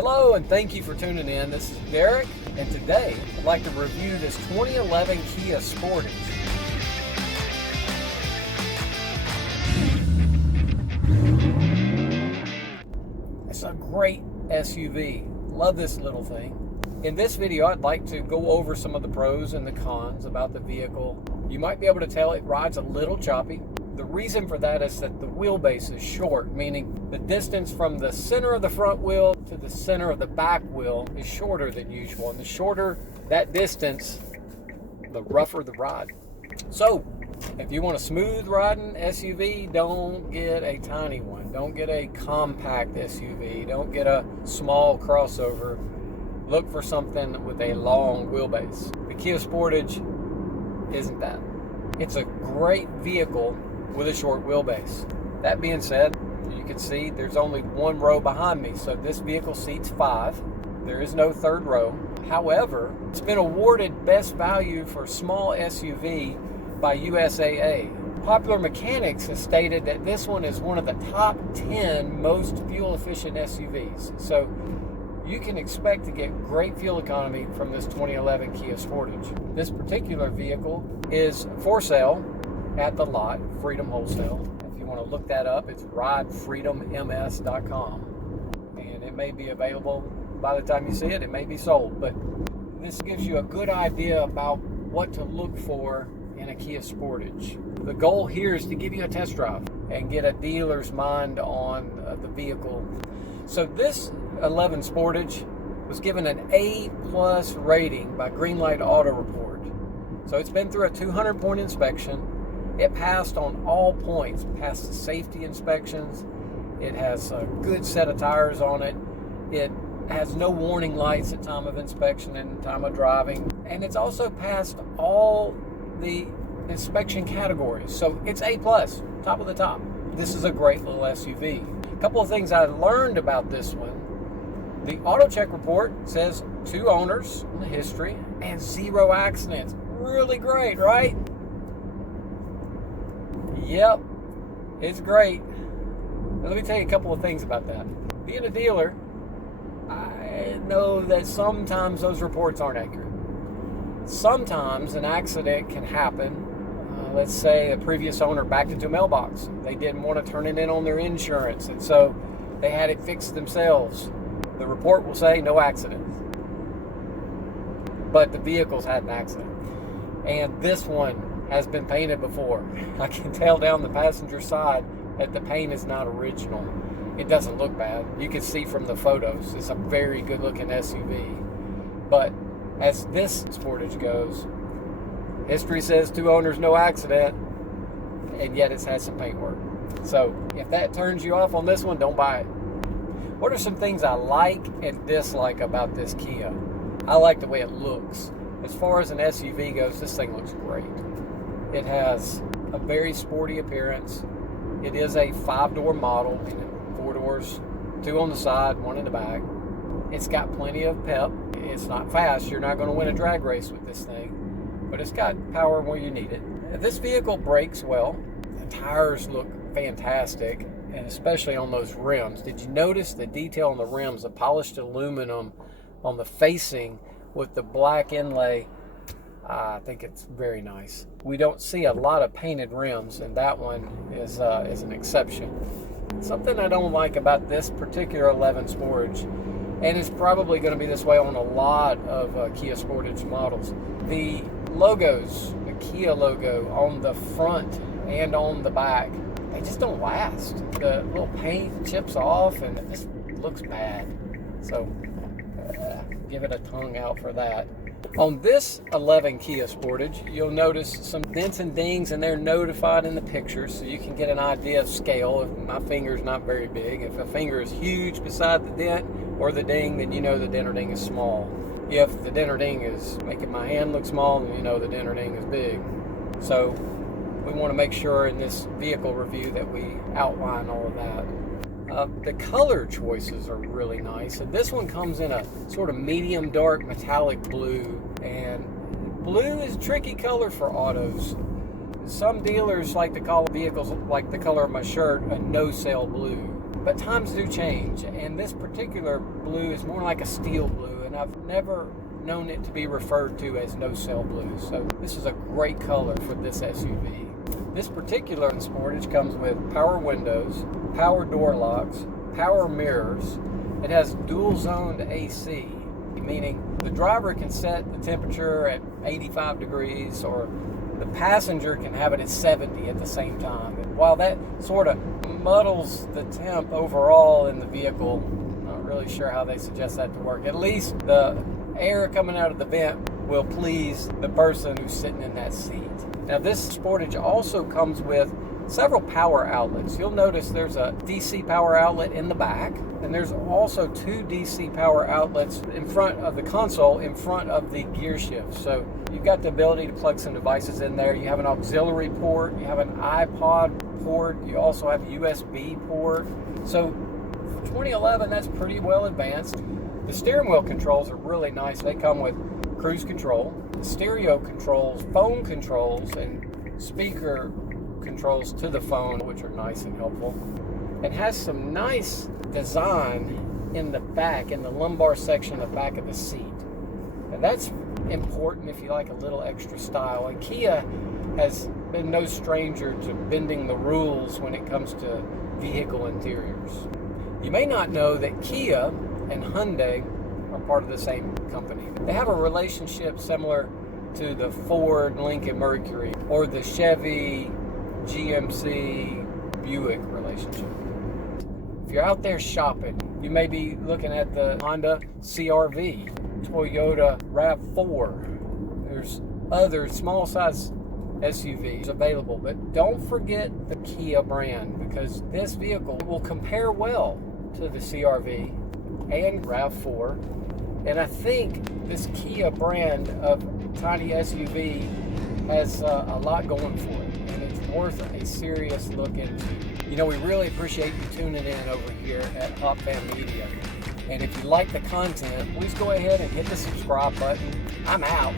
Hello and thank you for tuning in. This is Derek, and today I'd like to review this 2011 Kia Sportage. It's a great SUV. Love this little thing. In this video, I'd like to go over some of the pros and the cons about the vehicle. You might be able to tell it rides a little choppy. The reason for that is that the wheelbase is short, meaning the distance from the center of the front wheel to the center of the back wheel is shorter than usual. And the shorter that distance, the rougher the ride. So, if you want a smooth riding SUV, don't get a tiny one. Don't get a compact SUV. Don't get a small crossover. Look for something with a long wheelbase. The Kia Sportage isn't that. It's a great vehicle with a short wheelbase. That being said, you can see there's only one row behind me, so this vehicle seats 5. There is no third row. However, it's been awarded Best Value for Small SUV by USAA. Popular Mechanics has stated that this one is one of the top 10 most fuel-efficient SUVs. So you can expect to get great fuel economy from this 2011 Kia Sportage. This particular vehicle is for sale at the lot, Freedom Wholesale. If you want to look that up, it's ridefreedomms.com. And it may be available by the time you see it. It may be sold, but this gives you a good idea about what to look for in a Kia Sportage. The goal here is to give you a test drive and get a dealer's mind on the vehicle. So this 11 Sportage was given an A+ rating by Greenlight Auto Report. So it's been through a 200-point inspection. It passed on all points, passed the safety inspections. It has a good set of tires on it. It has no warning lights at time of inspection and time of driving. And it's also passed all the inspection categories. So it's A+, top of the top. This is a great little SUV. A couple of things I learned about this one. The auto check report says 2 owners in the history and 0 accidents. Really great, right? Yep, it's great. Now, let me tell you a couple of things about that. Being a dealer, I know that sometimes those reports aren't accurate. Sometimes an accident can happen. Let's say a previous owner backed into a mailbox. They didn't want to turn it in on their insurance, and so they had it fixed themselves. The report will say no accidents, but the vehicle's had an accident. And this one has been painted before. I can tell down the passenger side that the paint is not original. It doesn't look bad. You can see from the photos, it's a very good looking SUV. But as this Sportage goes, history says 2 owners, no accident, and yet it's had some paint work. So if that turns you off on this one, don't buy it. What are some things I like and dislike about this Kia? I like the way it looks. As far as an SUV goes, this thing looks great. It has a very sporty appearance. It is a 5-door model, 4 doors, 2 on the side, 1 in the back. It's got plenty of pep. It's not fast. You're not going to win a drag race with this thing, but it's got power where you need it. This vehicle brakes well. The tires look fantastic, and especially on those rims. Did you notice the detail on the rims, the polished aluminum on the facing with the black inlay? I think it's very nice. We don't see a lot of painted rims, and that one is an exception. Something I don't like about this particular 11 Sportage, and it's probably going to be this way on a lot of Kia Sportage models. The logos, the Kia logo on the front and on the back, they just don't last. The little paint chips off and it just looks bad. So give it a tongue out for that. On this 11 Kia Sportage, you'll notice some dents and dings, and they're notified in the pictures, so you can get an idea of scale. If my finger's not very big, if a finger is huge beside the dent or the ding, then you know the dent or ding is small. If the dent or ding is making my hand look small, then you know the dent or ding is big. So we want to make sure in this vehicle review that we outline all of that. The color choices are really nice. And this one comes in a sort of medium dark metallic blue, and blue is a tricky color for autos. Some dealers like to call vehicles like the color of my shirt a no-sale blue. But times do change, and this particular blue is more like a steel blue, and I've never known it to be referred to as no-cell blue. So this is a great color for this SUV. This particular Sportage comes with power windows, power door locks, power mirrors. It has dual-zoned AC, meaning the driver can set the temperature at 85 degrees, or the passenger can have it at 70 at the same time. And while that sort of muddles the temp overall in the vehicle, I'm not really sure how they suggest that to work. At least the air coming out of the vent will please the person who's sitting in that seat. Now, this Sportage also comes with several power outlets. You'll notice there's a DC power outlet in the back, and there's also 2 DC power outlets in front of the console, in front of the gear shift. So you've got the ability to plug some devices in there. You have an auxiliary port, you have an iPod port, you also have a USB port. So for 2011, that's pretty well advanced. The steering wheel controls are really nice. They come with cruise control, stereo controls, phone controls, and speaker controls to the phone, which are nice and helpful. It has some nice design in the back, in the lumbar section, the back of the seat. And that's important if you like a little extra style. And Kia has been no stranger to bending the rules when it comes to vehicle interiors. You may not know that Kia and Hyundai are part of the same company. They have a relationship similar to the Ford Lincoln Mercury or the Chevy GMC Buick relationship. If you're out there shopping, you may be looking at the Honda CR-V, Toyota RAV4. There's other small size SUVs available, but don't forget the Kia brand, because this vehicle will compare well to the CR-V and RAV4. And I think this Kia brand of tiny SUV has a lot going for it, and it's worth a serious look into. You know, we really appreciate you tuning in over here at Hop Fan Media. And if you like the content, please go ahead and hit the subscribe button. I'm out.